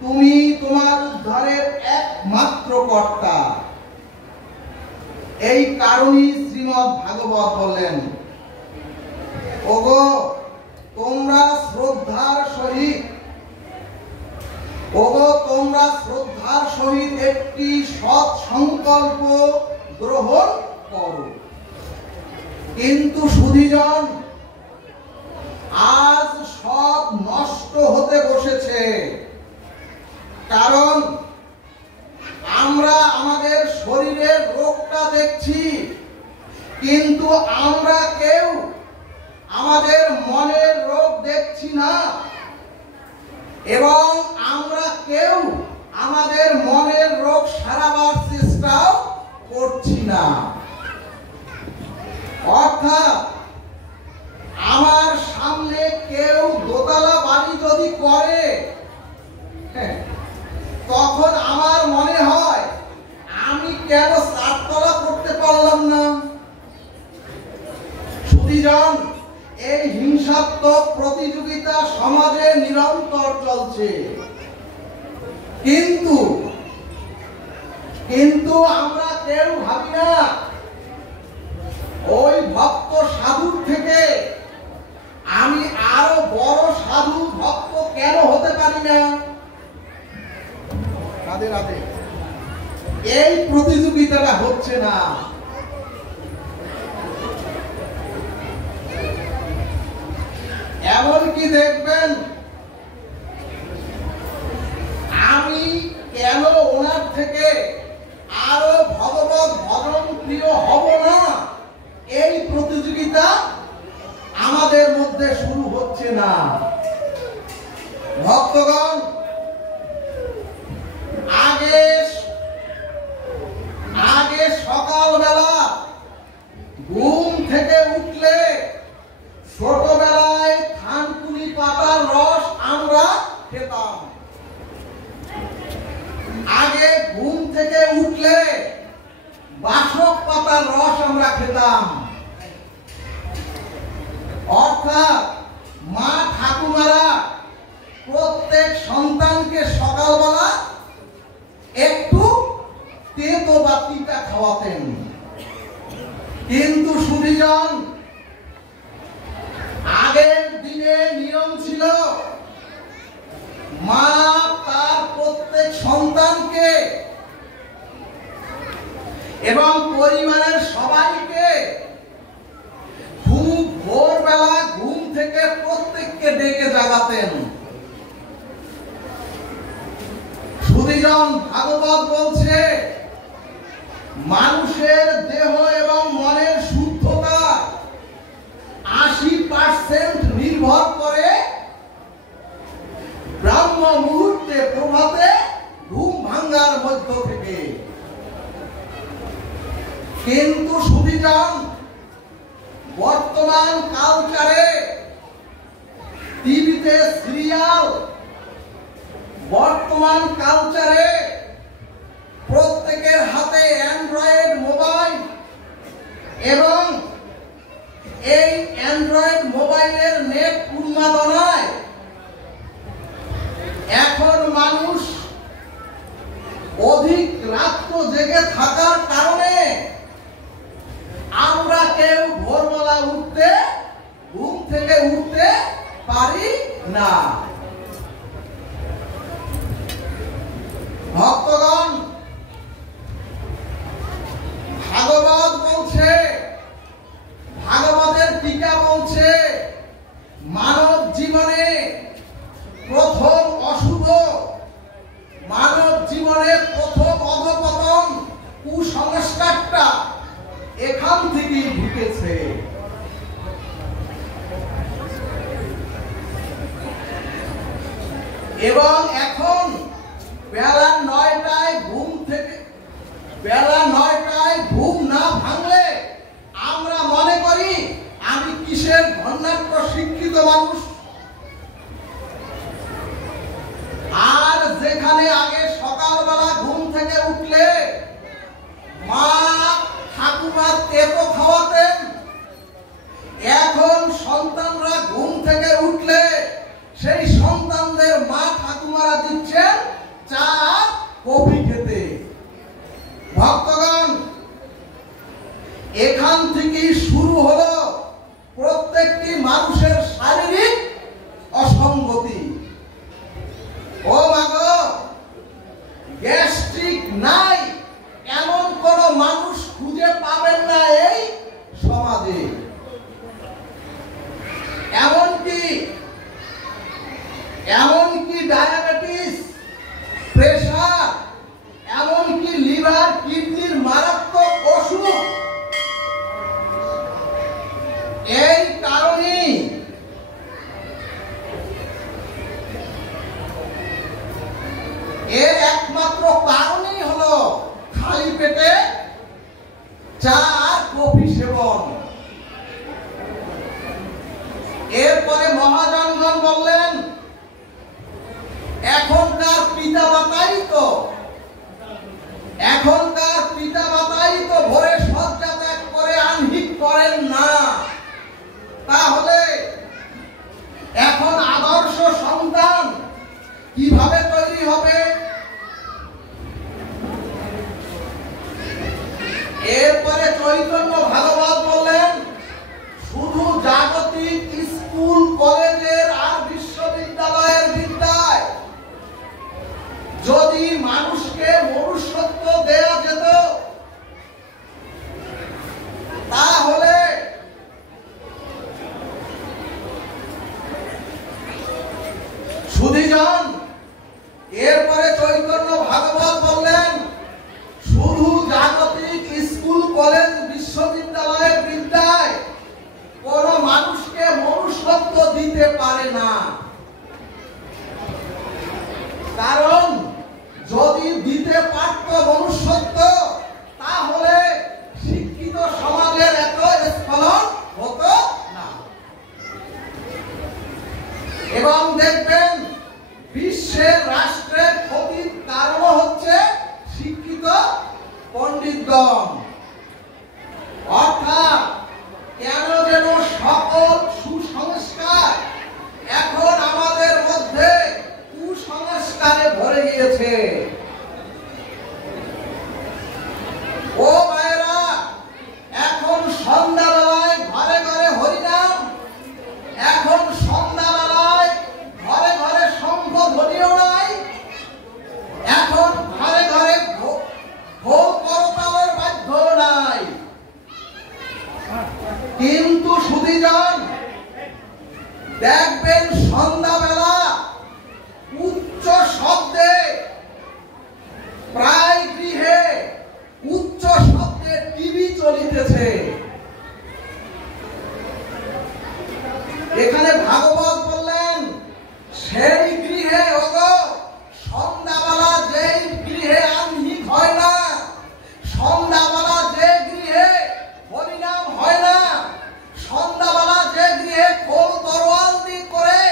তুমি তোমার উদ্ধারের একমাত্র কর্তা। এই কারণেই শ্রীমদ্ ভাগবত বললেন, ওগো তোমরা শ্রদ্ধার সহিত একটি সৎ সংকল্প গ্রহণ করো। কিন্তু সুধীজন, আজ সব নষ্ট হতে বসেছে। কারণ আমরা আমাদের শরীরের রোগটা দেখছি, কিন্তু আমরা কেউ আমাদের মনের রোগ দেখছি না, এবং আমরা কেউ আমাদের মনের রোগ সারাবার চেষ্টাও করছি না। অর্থাৎ আমার সামনে কেউ দোতলা বাড়ি যদি করে, তখন আমার মনে হয় আমি কেন চারতলা করতে পারলাম না। সুধীজন, এই হিংসাত্মক প্রতিযোগিতা সমাজে নিরন্তর চলছে, কিন্তু আমরা কেউ ভাবি না ওই ভক্ত সাধুর থেকে আমি আরো বড় সাধু ভক্ত কেন হতে পারি না। এই প্রতিযোগিতাটা হচ্ছে না। এমনকি দেখবেন আমি কেন ওনার থেকে আরো ভগবত ভজন প্রিয় হব না, এই প্রতিযোগিতা আমাদের মধ্যে শুরু হচ্ছে না। ভক্তগণ, আগে সকালবেলা ঘুম থেকে উঠলে ছোটবেলায় থানকুনি পাতার রস আমরা খেতাম। আগে ঘুম থেকে উঠলে বাসক পাতার রস আমরা খেতাম। অর্থাৎ মা ঠাকুমারা প্রত্যেক সন্তানকে সকালবেলা একটু তেতো বাতিটা খাওয়াতেন। কিন্তু সুধীজন, আগের দিনে নিয়ম ছিল মা তার প্রত্যেক সন্তানকে এবং পরিবারের সবাইকে খুব ভোরবেলা ঘুম থেকে প্রত্যেককে ডেকে জাগাতেন। সুধীজন, ভাগবত বলছে মানুষের দেহ এবং মনের শুদ্ধতা 80% নির্ভর করে ব্রাহ্ম মুহূর্তে প্রভাতে ঘুম ভাঙ্গার মধ্য থেকে। কিন্তু সুধীজন, বর্তমান কালচারে টিভিতে সিরিয়াল, বর্তমান কালচারে প্রত্যেকের হাতে অ্যান্ড্রয়েড মোবাইল, এবং এই অ্যান্ড্রয়েড মোবাইলের নেট উন্মাদনায় এখন মানুষ অধিক রাত্র জেগে থাকার কারণে আমরা কেউ ভোরবেলা ঘুম থেকে উঠতে পারি না। ভক্তগণ, ভাগবত বলছে, ভাগবতের টিকা বলছে মানব জীবনে প্রথম অশুভ, মানব জীবনে প্রথম অধপতন, কুসংস্কারটা এখান থেকেই ঢুকেছে। এবং এখন বেলা 9টায় ঘুম না ভাঙলে আমরা মনে করি আমি কিসের ধন্যাঢ্য শিক্ষিত মানুষ। আর যেখানে আগে সকালবেলা ঘুম থেকে উঠলে মা ঠাকুমা তেতো খাওয়াতেন, এখন সন্তানরা ঘুম থেকে উঠলে সেই সন্তানদের মা ঠাকুমারা দিচ্ছেন চা কফি খেতে। ভক্তগণ, এখান থেকেই শুরু হলো প্রত্যেকটি মানুষের শারীরিক অসঙ্গতি। ও মাগো, গ্যাস্ট্রিক নাই এমন কোন মানুষ খুঁজে পাবেন না এই সমাজে। এমনকি ডায়াবেটিস, প্রেসার, এমনকি লিভার, কিডনির মারাত্মক অসুখ, এই কারণে এর একমাত্র কারণই হলো খালি পেটে চা আর কফি সেবন। এরপরে মহাজনগণ বললেন, এখনকার পিতামাতাই তো ভোরে শয্যা ত্যাগ করে আহ্নিক করেন না, তাহলে এখন আদর্শ সন্তান কিভাবে তৈরি হবে? এরপরে চৈতন্য ভাগবত বললেন, শুধু জাগতিক স্কুল কলেজের আর বিশ্ববিদ্যালয়ের বিদ্যায় যদি মানুষকে মনুষ্যত্ব দেয়া যেত, তাহলে সুধীজন, এরপরে চৈতন্য ভাগবত বললেন, শুধু জাগতিক স্কুল কলেজ বিশ্ববিদ্যালয়ের বিদ্যায় কোন মানুষকে মনুষ্যত্ব দিতে পারে না। কারণ যদি দিতে পারত মনুষ্যত্ব, তাহলে শিক্ষিত সমাজের এত স্খলন হতো না। এবং দেখবেন বিশ্বের রাষ্ট্রের ক্ষতির কারণ হচ্ছে শিক্ষিত পণ্ডিতগণ। অর্থাৎ কেন যেন সকল সুসংস্কার এখন আমাদের মধ্যে কুসংস্কারে ভরে গিয়েছে। ও মায়েরা, এখন সন্ধ্যাবেলায় ঘরে ঘরে হরিনাম, এখন সন্ধ্যাবেলায় ঘরে ঘরে শঙ্খ ধ্বনিও নাই, এখন ঘরে ঘরে ঢোল করতালের বাদ্য নাই। কিন্তু সুধীজন, দেখবেন সন্ধ্যাবেলা উচ্চ শব্দে, প্রায় গৃহে উচ্চ শব্দে টিভি চলিতেছে। এখানে ভাগবত বললেন, সেই গৃহে সন্ধ্যাবেলা যেই গৃহে আহ্নিক হয় না, সন্ধ্যাবেলা যে গৃহে হরিনাম হয় না, সন্ধ্যাবেলা যে গৃহে খোল তরোয়াল দিয়ে করে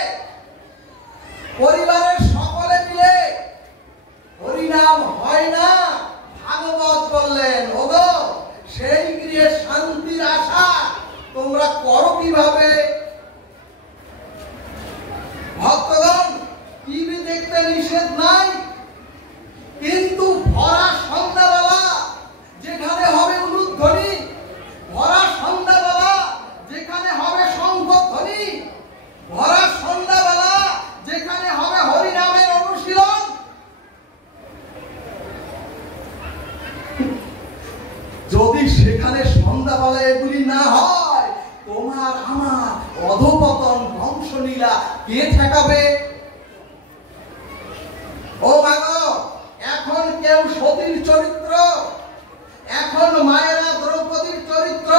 পরিবারের সকলে মিলে হরিনাম হয় না, ভাগবত বললেন, ওগো সেই গৃহে শান্তির আশা তোমরা করো কিভাবে? ভক্তগণ, টিভি দেখতে নিষেধ নাই, কিন্তু ভরা সন্ধ্যাবেলা যেখানে হবে উলুধ্বনি, ভরা সন্ধ্যাবেলা যেখানে হবে শঙ্খধ্বনি, ভরা সন্ধ্যাবেলা যেখানে হবে হরিনামের অনুশীলন, যদি সেখানে সন্ধ্যাবেলা এগুলি না হয়, তোমার আমার অধঃপতন ধ্বংসলীলা কে ঠেকাবে? ও মাগো, এখন কেউ সতীর চরিত্র, এখন মায়েরা দ্রৌপদীর চরিত্র,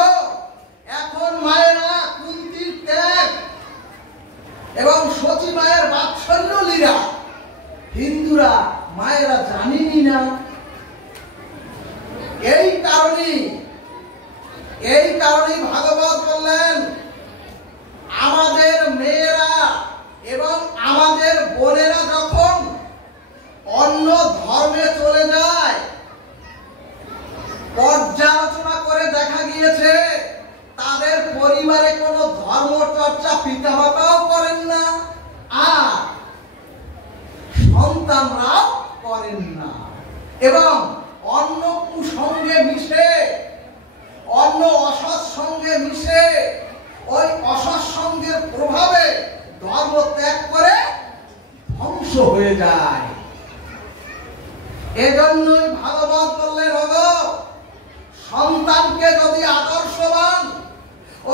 এখন মায়েরা কুন্তির ত্যাগ এবং সতী মায়ের বাৎসল্য লীলা হিন্দুরা মায়েরা জানেনি না। এই কারণেই ভাগবত বললেন, আমাদের মেয়েরা এবং আমাদের বোনেরা যখন অন্য ধর্মে চলে যায়, পর্যালোচনা করে দেখা গিয়েছে তাদের পরিবারে কোনো ধর্ম চর্চা পিতামাতাও করেন না, আর সন্তানরাও এবং অন্য কুসঙ্গে মিশে, অন্য অসৎ সঙ্গে মিশে ওই অসৎ সঙ্গের প্রভাবে ধর্ম ত্যাগ করে ধ্বংস হয়ে যায়। এজন্যই ভাগবত বললেন, ওগো সন্তানকে যদি আদর্শবান,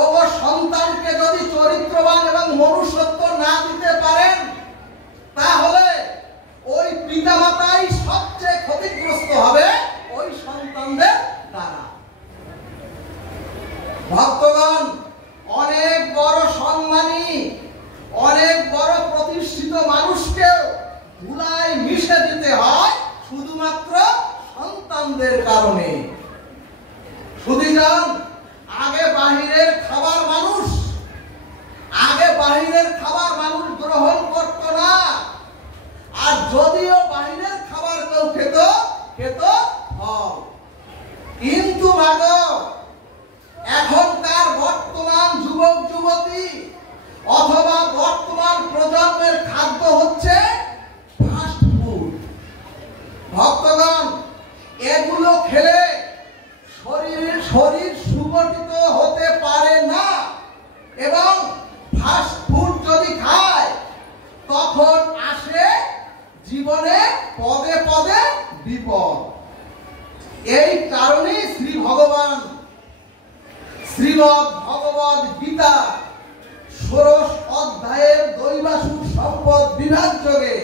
ওগো সন্তানকে যদি চরিত্রবান এবং মনুষ্যত্ব না দিতে পারেন, তাহলে ওই পিতামাতাই সবচেয়ে ক্ষতিগ্রস্ত হবে ওই সন্তানদের দ্বারা। ভক্তগণ, অনেক বড় সম্মানী, অনেক বড় প্রতিষ্ঠিত মানুষকেও ধুলায় মিশে দিতে হয় শুধুমাত্র সন্তানদের কারণে। শুধুজন আগে বাহিরের খাবার মানুষ গ্রহণ করত না, আর যদিও বাহিরের খাবার কেউ খেত ফল। কিন্তু এখনকার বর্তমান যুবক যুবতী অথবা বর্তমান প্রজন্মের খাদ্য হচ্ছে ফাস্ট ফুড। ভক্তগণ, এগুলো খেলে শরীর সুগঠিত হতে পারে না, এবং ফাস্ট ফুড যদি খায় তখন আসে জীবনে পদে পদে বিপদ। এই কারণে শ্রী ভগবান শ্রীমদ্ ভগবদ গীতা 16 অধ্যায়ের দৈবাসুর সম্পদ বিভাগ যোগে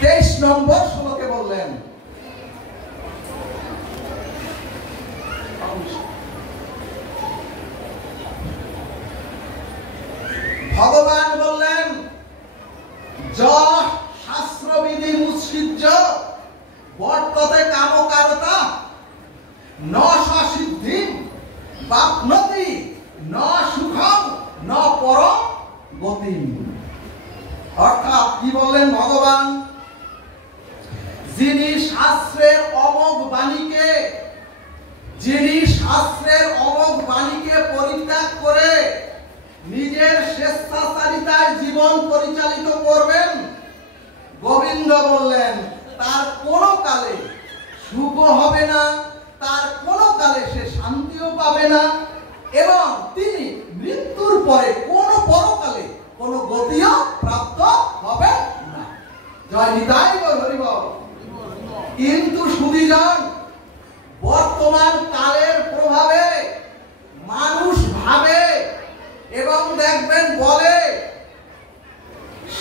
23 নম্বর শ্লোকে বললেন, ভগবান বললেন, য শাস্ত্রবিধি মুৎসৃজ্য বর্ততে কামকারতা ন সিদ্ধিম বাপ্নতি ন সুখম ন পরম গতিম। অর্থাৎ কি বললেন ভগবান? যিনি শাস্ত্রের অমোঘ বাণীকে পরিত্যাগ করে নিজের স্বেচ্ছাচারিতায় জীবন পরিচালিত করবেন, গোবিন্দ বললেন তার কোনো কালে সুখ হবে না, তার কোনো কালে সে শান্তিও পাবে না, এবং তিনি মৃত্যুর পরে কোনো পরকালে কোনো গতিও প্রাপ্ত হবে না। জয় নিতাই গৌর হরি বল। কিন্তু সুধীজন, বর্তমান কালের প্রভাবে মানুষ ভাবে এবং দেখবেন বলে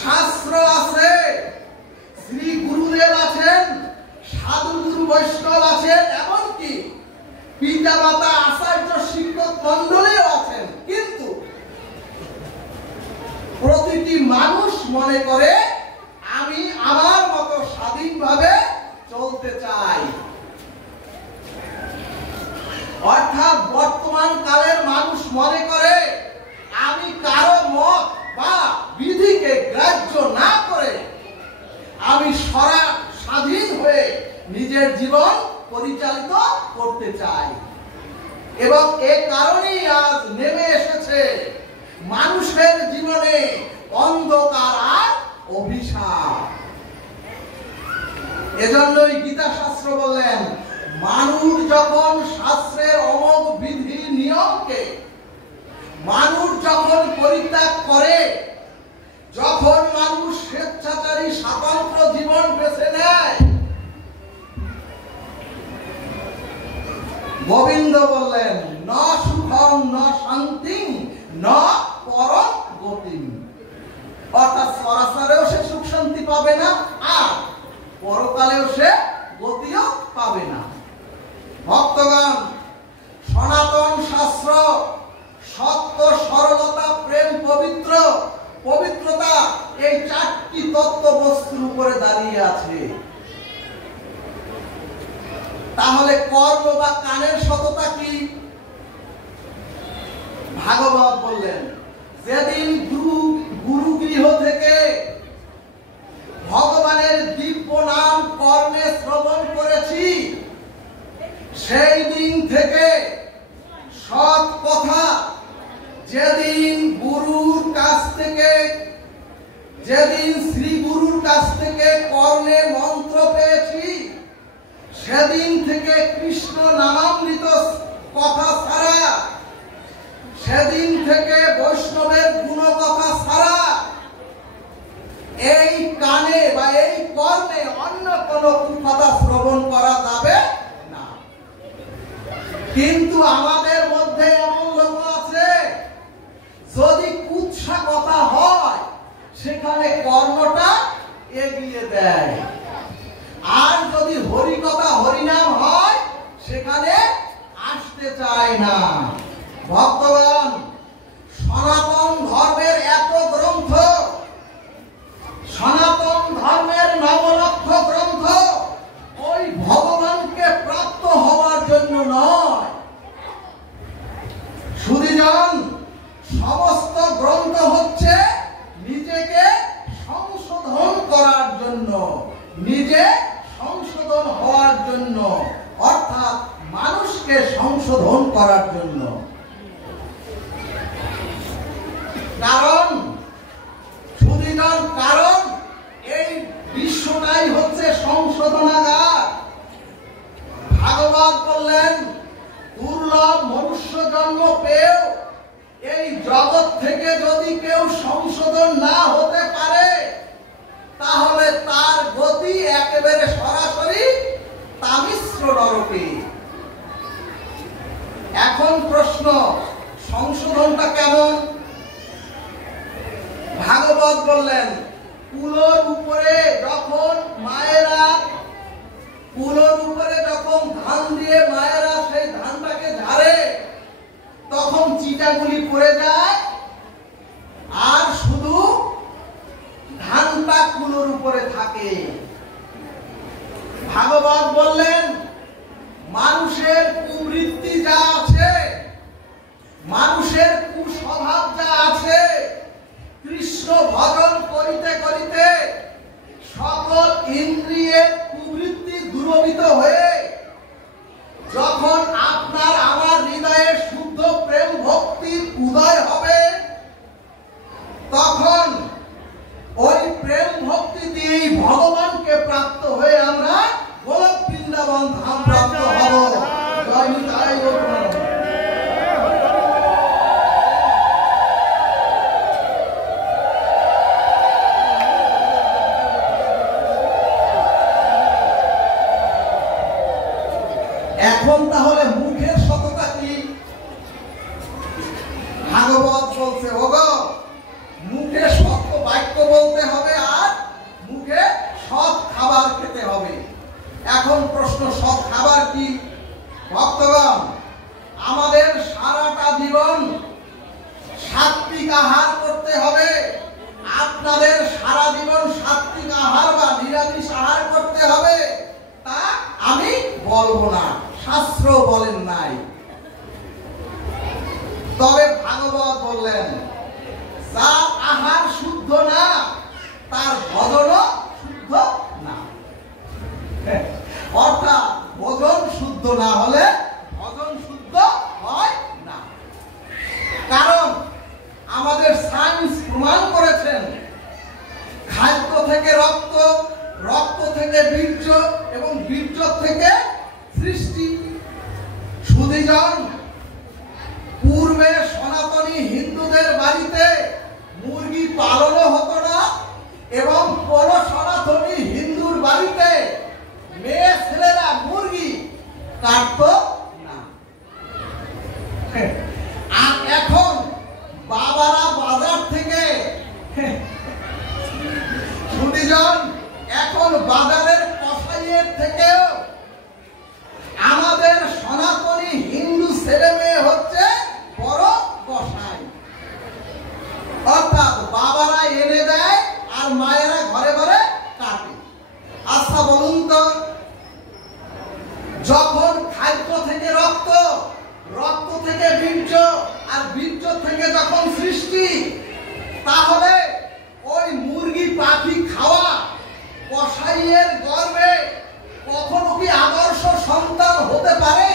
শাস্ত্র আছে, শ্রী গুরুদেব আছেন, সাধু গুরু বৈষ্ণব আছেন, এমনকি পিতা মাতা আচার্য শিক্ষক মন্ডলীও আছেন, কিন্তু প্রতিটি মানুষ মনে করে আমি আমার মতো স্বাধীনভাবে চলতে চাই। অর্থাৎ বর্তমান কালের মানুষ মনে করে আমি কারো মত বা বিধিকে গ্রাহ্য না করে আমি স্বাধীন হয়ে নিজের জীবন পরিচালিত করতে চাই। এবং এই কারণেই আজ নেমে এসেছে মানুষের জীবনে অন্ধকার আর অভিশাপ। এজন্যই গীতা শাস্ত্র বললেন, মানুষ যখন শাস্ত্রের অমোঘ বিধি নিয়মকে মানুষ যখন পরিত্যাগ করে, যখন মানুষ স্বেচ্ছাচারী স্বতন্ত্র জীবন বেছে নেয়, গোবিন্দ বললেন ন সুখং ন শান্তিং ন পরম গতিম। অর্থাৎ সরাসরিও সে সুখ শান্তি পাবে না, আর পরকালেও সে গতিও পাবে না। ভক্তগণ, সনাতন শাস্ত্র সত্য, সরলতা, প্রেম, পবিত্রতা এই 4টি তত্ত্ব বস্তুর উপরে দাঁড়িয়ে আছে। তাহলে কর্ম বা কানের সততা কি? ভাগবত বললেন, যেদিন গুরু গৃহ থেকে ভগবানের দিব্য নাম কর্মে শ্রবণ করেছি, সেই দিন থেকে সৎ কথা, যেদিন শ্রী গুরুর কাছ থেকে কর্ণে মন্ত্র পেয়েছি, সেদিন থেকে কৃষ্ণ নামামৃত কথা ছাড়া, সেদিন থেকে বৈষ্ণবের গুণ কথা ছাড়া এই কানে বা এই কর্ণে অন্য কোন কথা শ্রবণ করা যাবে না। কিন্তু আমাদের মধ্যে এমন লোক আছে, যদি কুৎসা কথা হয় সেখানে কর্ণটা এগিয়ে দেয়, আর যদি হরি কথা হরিনাম হয় সেখানে আসতে চায় না। ভক্তগণ, সনাতন ধর্মের এত গ্রন্থ, সনাতন ধর্মের নবলক্ষ গ্রন্থ ওই ভগবানকে প্রাপ্ত হওয়ার জন্য নয়। সুধীজন, সমস্ত গ্রন্থ হচ্ছে নিজেকে সংশোধন করার জন্য, নিজে সংশোধন হওয়ার জন্য, অর্থাৎ মানুষকে সংশোধন করার জন্য। কারণ সুধীজন, কারণ এই বিশ্বটাই হচ্ছে সংশোধনাগার। ভাগবত বললেন, দুর্লভ মনুষ্য জন্ম পেয়েও এই জগৎ থেকে যদি কেউ সংশোধন না হতে পারে তাহলে তার গতি একেবারে সরাসরি তামিশ্র নরকে। এখন প্রশ্ন, সংশোধনটা কেমন? ভাগবত বললেন, কুলোর উপরে যখন মায়েরা, কুলোর উপরে যখন ধান দিয়ে মায়েরা সেই ধানটাকে ঝাড়ে তখন চিটাগুলি পড়ে যায় আর শুধু ধানটা কুলোর উপরে থাকে। ভাগবত বললেন, মানুষের কুবৃত্তি যা আছে, মানুষের কুস্বভাব যা আছে, কৃষ্ণ ভজন করিতে করিতে সকল ইন্দ্রিয়ের কুবৃত্তি দূরীভূত হয়ে যখন আপনার আমার হৃদয়ে শুদ্ধ প্রেম ভক্তির উদয় হবে, তখন ওই প্রেম ভক্তি দিয়েই ভগবানকে প্রাপ্ত হয়ে আমরা গোলক বৃন্দাবন ধাম প্রাপ্ত হব। জয় নিতাই গৌর। এখন তাহলে মুখের সততা কি? ভাগবত বলছে, ওগো, মুখে সত্য বাক্য বলতে হবে আর মুখে সৎ খাবার খেতে হবে। এখন প্রশ্ন, সৎ খাবার কি? ভক্তগণ, আমাদের সারাটা জীবন সাত্বিক আহার করতে হবে। আপনাদের সারা জীবন সাত্বিক আহার বা নিরামিষ আহার করতে হবে তা আমি বলবো না, শাস্ত্র বলেন নাই। তবে ভাগবত বললেন, যার আহার শুদ্ধ না তার ভজনও শুদ্ধ না। অর্থাৎ ভজন শুদ্ধ না হলে ভজন শুদ্ধ হয় না। কারণ আমাদের সায়েন্স প্রমাণ করেছেন, খাদ্য থেকে রক্ত, রক্ত থেকে বীর্য এবং বীর্য থেকে সৃষ্টি। সুধীজন, পূর্বে সনাতনী হিন্দুদের বাড়িতে মুরগি পালনও হতো না এবং কোন সনাতনী হিন্দুর বাড়িতে মেয়ে ছেলেরা মুরগি কাটত না। আর এখন বাবারা বাজার থেকে, সুধীজন, এখন বাজারের কসাইয়ের থেকেও আমাদের সনাতনী হিন্দু ছেলে মেয়ে হচ্ছে বড় কসাই। অর্থাৎ বাবারা এনে দেয় আর মায়েরা ঘরে ঘরে কাটে। আচ্ছা বলুন তো, যখন খাদ্য থেকে রক্ত, রক্ত থেকে বীর্য আর বীর্য থেকে যখন সৃষ্টি, তাহলে ওই মুরগি পাখি খাওয়া কসাইয়ের গর্ভে কখনো কি আদর্শ সন্তান হতে পারে?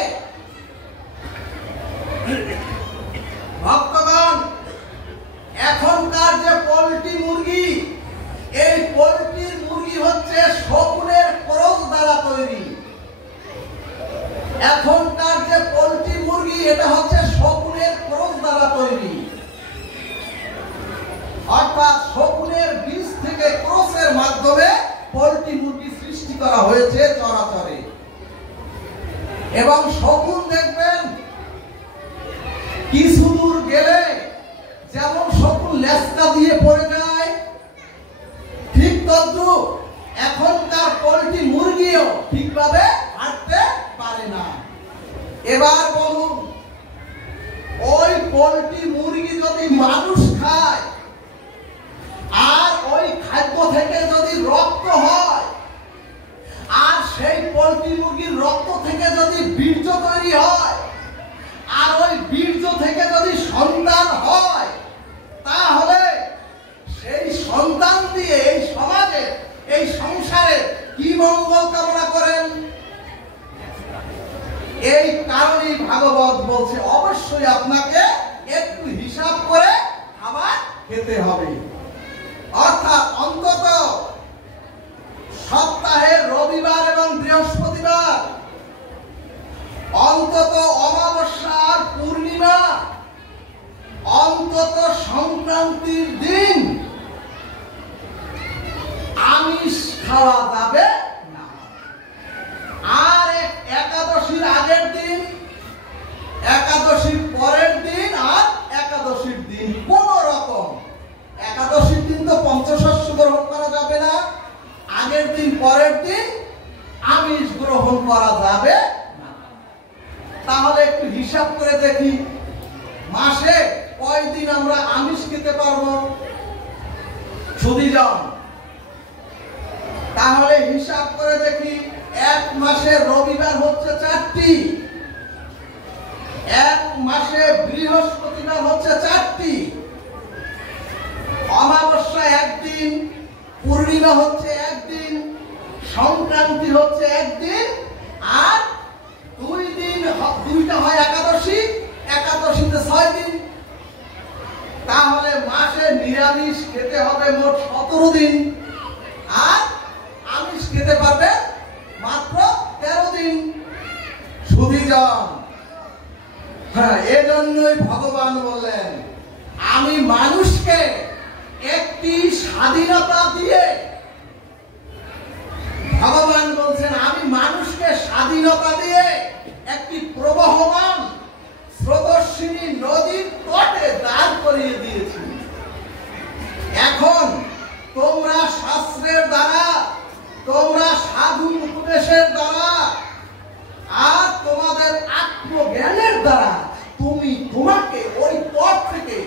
ভক্তগণ, এখনকার যে পোল্ট্রি মুরগি, এই পোল্ট্রির মুরগি হচ্ছে শকুনের ক্রস দ্বারা তৈরি। এখনকার যে পোল্ট্রি মুরগি এটা হচ্ছে শকুনের ক্রস দ্বারা তৈরি, অর্থাৎ শকুনের বীজ থেকে ক্রসের মাধ্যমে পোল্ট্রি মুরগি সৃষ্টি করা হয়েছে চরাচরে। এবং শকুন দেখবেন কিছু দূর গেলে যেমন শকুন লেজটা দিয়ে পড়ে যায়, ঠিক তদ্রুপ এখনকার পোল্ট্রি মুরগিও ঠিকভাবে হাঁটতে পারে না। এবার বলুন, ওই পোল্ট্রি মুরগি যদি মানুষ খায় আর ওই খাদ্য থেকে যদি রক্ত হয়, আর সেই পোল্ট্রি মুরগির রক্ত থেকে যদি বীর্য তৈরি হয়, আর ওই বীর্য থেকে যদি সন্তান হয়, তাহলে সেই সন্তান দিয়ে এই সমাজে, এই সংসারে কি মঙ্গল কামনা করেন? এই কারণেই ভাগবত বলছে অবশ্যই আপনাকে একটু হিসাব করে খাবার খেতে হবে। অর্থাৎ অন্তত সপ্তাহের রবিবার এবং বৃহস্পতিবার, অন্তত অমাবস্যা আর পূর্ণিমা, অন্তত সংক্রান্তির দিন আমিষ খাওয়া যাবে না। আর একাদশীর আগের দিন, একাদশীর পরের দিন আর একাদশীর দিন কোন রকম, একাদশীর দিন তো পঞ্চশস্য গ্রহণ করা যাবে না, আগের দিন পরের দিন আমিষ গ্রহণ করা যাবে না। তাহলে একটু হিসাব করে দেখি, মাসে কয় দিন আমরা আমিষ খেতে পারবো? সুধীজন, তাহলে হিসাব করে দেখি, এক মাসে রবিবার হচ্ছে 4টি, এক মাসে বৃহস্পতিবার হচ্ছে 4টি, অমাবস্যা একদিন, পূর্ণিমা হচ্ছে একদিন, সংক্রান্তি হচ্ছে একদিন, আর 2 দিন, 2টা হয় একাদশী, একাদশীতে 6 দিন। তাহলে মাসে নিরামিষ খেতে হবে মোট 17 দিন, আর আমিষ খেতে পারবে মাত্র 13 দিন। সুধীজন, হ্যাঁ, এজন্যই ভগবান বললেন আমি মানুষকে একটি স্বাধীনতা দিয়ে, ভগবান বলছেন আমি মানুষকে স্বাধীনতা দিয়ে একটি প্রবহমান স্রোতস্বিনী নদীর তটে দাঁড় করিয়ে দিয়েছি। এখন তোমরা শাস্ত্রের দ্বারা, তোমরা সাধু উপদেশের দ্বারা, আর তোমাদের আত্মজ্ঞানের দ্বারা তুমি তোমাকে ওই পথ থেকে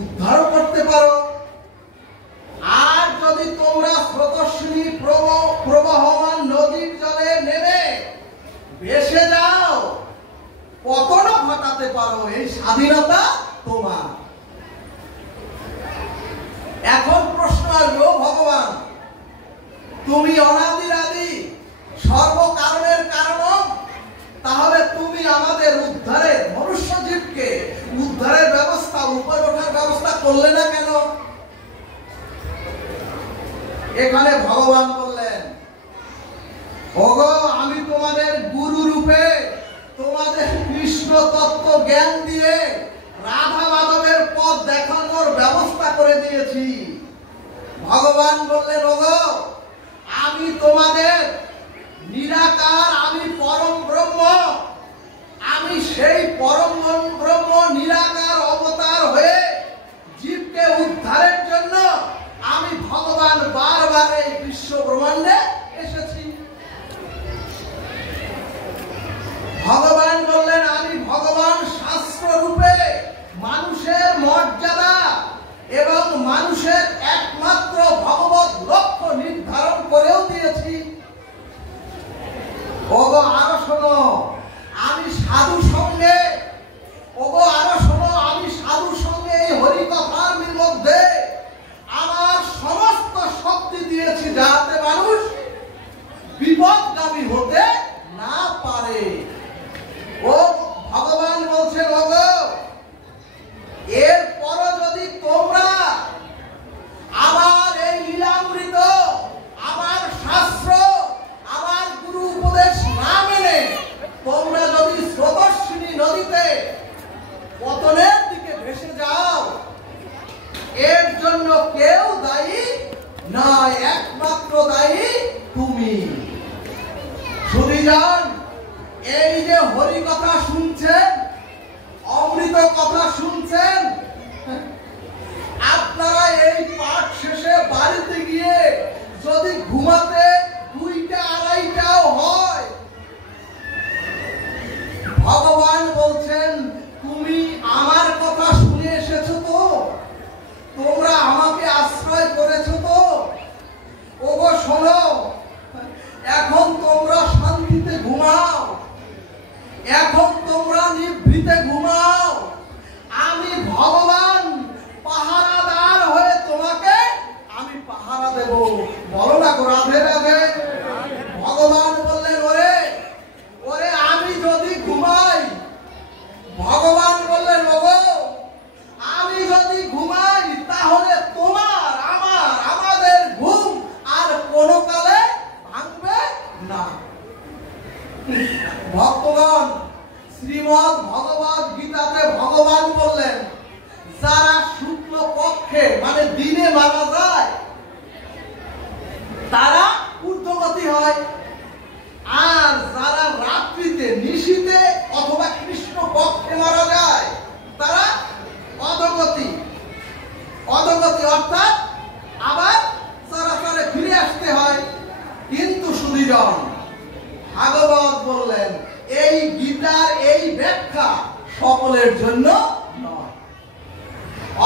উদ্ধার করতে পারো। আর যদি তোমরা স্রোতস্বিনী প্রবাহমান নদীর জলে নেমে ভেসে যাও, পতন ঘটাতে পারো, এই স্বাধীনতা তোমার। এখন প্রশ্ন আসলো, ভগবান তুমি অনাদির আদি, সর্বকারণের কারণ, তাহলে তুমি আমাদের উদ্ধারের, মনুষ্য জীবকে উদ্ধারের ব্যবস্থা, উপরে ওঠার ব্যবস্থা করলে না কেন? এখানে ভগবান বললেন, ওগো আমি তোমাদের গুরু রূপে তোমাদের কৃষ্ণ তত্ত্ব জ্ঞান দিয়ে রাধা মাধবের পথ দেখানোর ব্যবস্থা করে দিয়েছি। ভগবান বললেন, ওগো আমি তোমাদের নিরাকার, আমি পরম ব্রহ্ম, আমি সেই পরম ব্রহ্ম নিরাকার অবতার হয়ে জীবকে উদ্ধারের জন্য আমি ভগবান বারবার এই বিশ্ব ব্রহ্মাণ্ডে এসেছি। ভগবান বললেন আমি ভগবান শাস্ত্র রূপে মানুষের মর্যাদা এবং মানুষের একমাত্র ভগবত লক্ষ্য নির্ধারণ করেও দিয়েছি। ওগো আরো শোনো, আমি সাধু সঙ্গে, ওগো আরো শোনো, আমি সাধু সঙ্গে এই হরিকথার মধ্যে আমার সমস্ত শক্তি দিয়েছি, যাতে মানুষ বিপদগামী হতে না পারে। ও ভগবান বলছেন, ওগো এরপর যদি তোমরা আমার এই লীলামৃত, আমার শাস্ত্র, আমার গুরু উপদেশ না মেনে তোমরা সুধীজন, এই যে হরি কথা শুনছেন, অমৃত কথা শুনছেন, আপনারা এই পাঠ শেষে বাড়িতে গিয়ে যদি ঘুমাতে 2টা 2:30টাও হয়, ভগবান বলছেন তুমি আমার কথা শুনে এসেছো তো, তোমরা আমাকে আশ্রয় করেছো তো, ওগো শোনো, এখন তোমরা শান্তিতে ঘুমাও, এখন তোমরা নিভৃতে ঘুমাও, আমি ভগবান পাহারাদার হয়ে তোমাকে আমি পাহারা দেব। বলো না গো রাধে রাধে। ভগবান বললেন ওরে ওরে আমি যদি ঘুমাই, ভগবান বললেন ওগো আমি যদি ঘুমাই তাহলে তোমার আমার আমাদের ঘুম আর কোনো কালে ভাঙবে না। ভক্তগণ, শ্রীমদ্ ভগবদ গীতাতে ভগবান বললেন যারা শুক্ল পক্ষে মানে দিনে মারা যায় তারা ঊর্ধ্বগতি হয়, আর যারা রাত্রিতে নিশীথে অথবা কৃষ্ণ পক্ষে মারা যায় তারা অধোগতি। অধোগতি অর্থাৎ আবার চরাচরে ফিরে আসতে হয়। কিন্তু সুধীজন, ভাগবত বললেন এই গীতার এই ব্যাখ্যা সকলের জন্য নয়।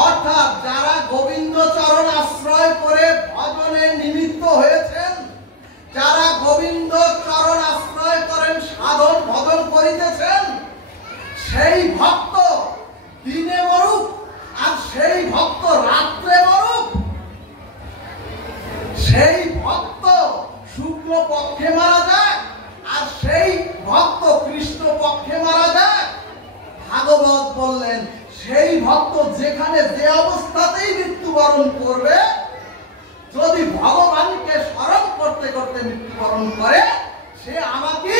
অর্থাৎ যারা গোবিন্দ চরণ আশ্রয় করে ভজনে নিমিত্ত হয়েছেন, যারা গোবিন্দ চরণ আশ্রয় করেন সাধন ভজন করিতেছেন, সেই ভক্ত দিনে মরুক আর সেই ভক্ত রাত্রে মরুক, সেই ভক্ত শুক্ল পক্ষে মারা যায় আর সেই ভক্ত কৃষ্ণ পক্ষে মারা যায়, ভাগবত বললেন সেই ভক্ত যেখানে যে অবস্থাতেই মৃত্যুবরণ করবে, যদি ভগবানকে স্মরণ করতে করতে মৃত্যুবরণ করে, সে আমাকে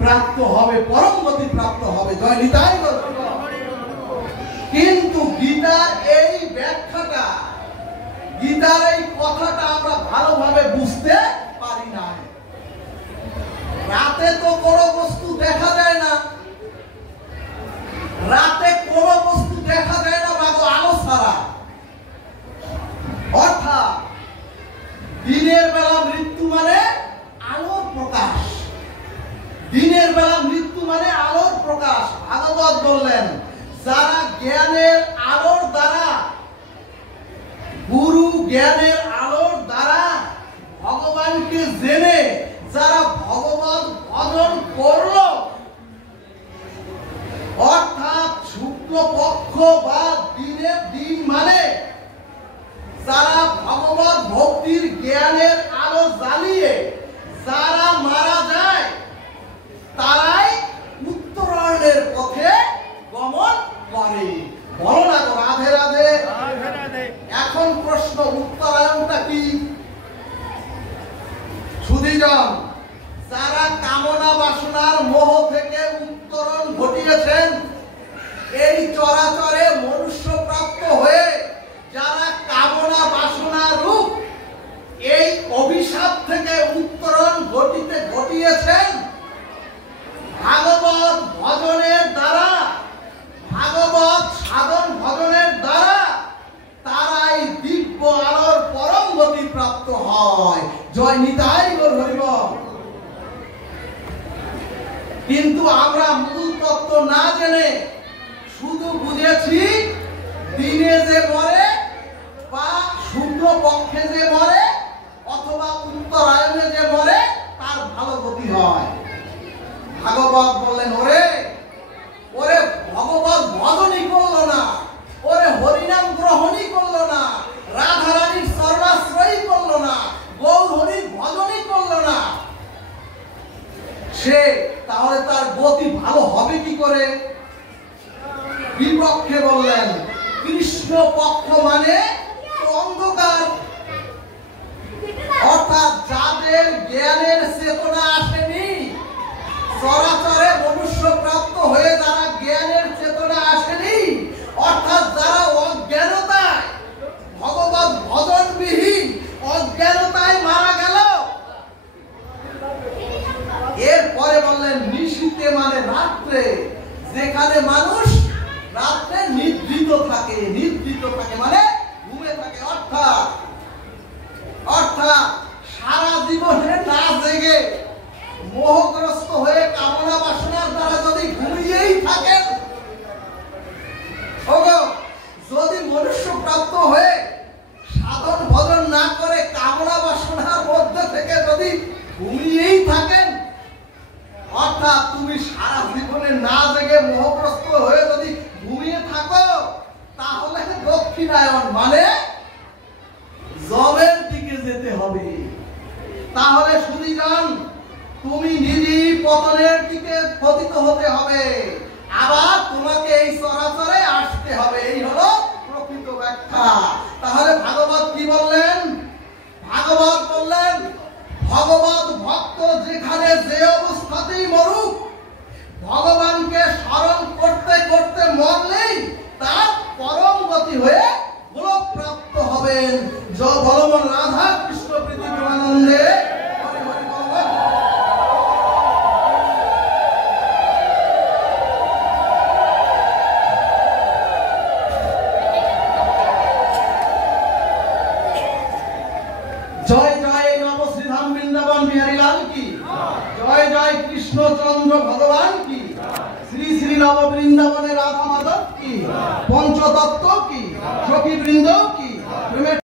প্রাপ্ত হবে, পরম গতি প্রাপ্ত হবে। জয় নিতাই গৌর। কিন্তু গীতার এই ব্যাখ্যাটা, গীতার এই কথাটা আমরা ভালোভাবে বুঝতে পারি না। রাতে তো কোনো বস্তু দেখা যায় না, রাতে কোনো বস্তু দেখা যায় না বাবু আলো ছাড়া। অর্থাৎ দিনের বেলা মৃত্যু মানে আলোর প্রকাশ, দিনের বেলা মৃত্যু মানে আলোর প্রকাশ। ভাগবত বললেন যারা জ্ঞানের আলোর দ্বারা, গুরু জ্ঞানের আলোর দ্বারা ভগবানকে জেনে যারা ভগবত ভজন করল, অর্থাৎ শুক্ল পক্ষ বা দিনের দিন মানে যারা ভগবত ভক্তির জ্ঞানের আলো জ্বালিয়ে যারা মারা যায়, তারাই উত্তরায়ণের পথে গমন করে। বলো না গো রাধে রাধে। এখন প্রশ্ন, উত্তরায়ণটা কি? সুধীজন, যারা কামনা বাসনার মোহ থেকে উত্তরণ ঘটিয়েছেন, এই চরাচরে মনুষ্য প্রাপ্ত হয়ে যারা কামনা বাসনা রূপ এই অভিশাপ থেকে উত্তরণ ঘটিয়েছেন, ভাগবত ভজনের দ্বারা, ভাগবত সাধন ভজনের দ্বারা তারাই দিব্য আলোর পরম গতি প্রাপ্ত হয়। জয় নিতাই গৌর হরিবল। কিন্তু আমরা মূল তত্ত্ব না জেনে শুধু বুঝেছি দিনে যে মরে বা শুক্ল পক্ষে যে মরে অথবা উত্তরায়ণে যে মরে তার ভালো গতি হয়। ভাগবত বললেন ওরে ওরে ভগবত ভজনই করলো না, ওরে হরিনাম গ্রহণই করলো না, রাধা রানীর সর্বাশ্রয়ী করলো না, গৌর হরির ভজনই করলো না, সে তাহলে তার গতি ভালো হবে কি করে? বিপক্ষে বললেন কৃষ্ণ পক্ষ মানে অন্ধকার, অর্থাৎ যাদের জ্ঞানের চেতনা আসেনি, চরাচরে মনুষ্য প্রাপ্ত হয়ে যারা জ্ঞানের চেতনা আসেনি, অর্থাৎ যারা অজ্ঞানতায় ভগবত ভজনবিহীন অজ্ঞানতায় মারা গেল, এরপরে যেখানে মানুষ রাত্রে নিদ্রিত থাকে মানে ঘুমে থাকে, অর্থাৎ সারা জীবনে না জেগে মোহগ্রস্ত হয়ে কামনা বাসনার দ্বারা যদি ঘুমিয়েই থাকেন, যদি মনুষ্য প্রাপ্ত হয়ে সাধন ভজন না করে কামনা বাসনার মধ্যে থেকে যদি ঘুমিয়েই থাকেন, অর্থাৎ তুমি সারা জীবনে না জেগে মোহগ্রস্ত হয়ে যদি ঘুমিয়ে থাকো, তাহলে দক্ষিণায়ন মানে জবের দিকে যেতে হবে। তাহলে সুধীজন, তুমি নিধি পতনের দিকে পতিত হতে হবে, আবার তোমাকে এই চরাচরে আসতে হবে। এই হলো প্রকৃত ব্যাখ্যা। তাহলে ভাগবত কি বললেন? ভাগবত বললেন, ভগবত ভক্ত যেখানে যে অবস্থাতেই মরুক, ভগবানকে স্মরণ করতে করতে মরলেই তার পরম গতি হয়ে গোলক প্রাপ্ত হবেন। বলবন রাধা কৃষ্ণ পৃথিবীমানন্দে। জয় জয় নব শ্রীধাম বৃন্দাবন বিহারী লাল কি, জয় জয় কৃষ্ণচন্দ্র ভগবান কি, শ্রী শ্রী নব বৃন্দাবনে রাধা মাধব কি, পঞ্চতত্ত্ব কি, সখী বৃন্দ কি।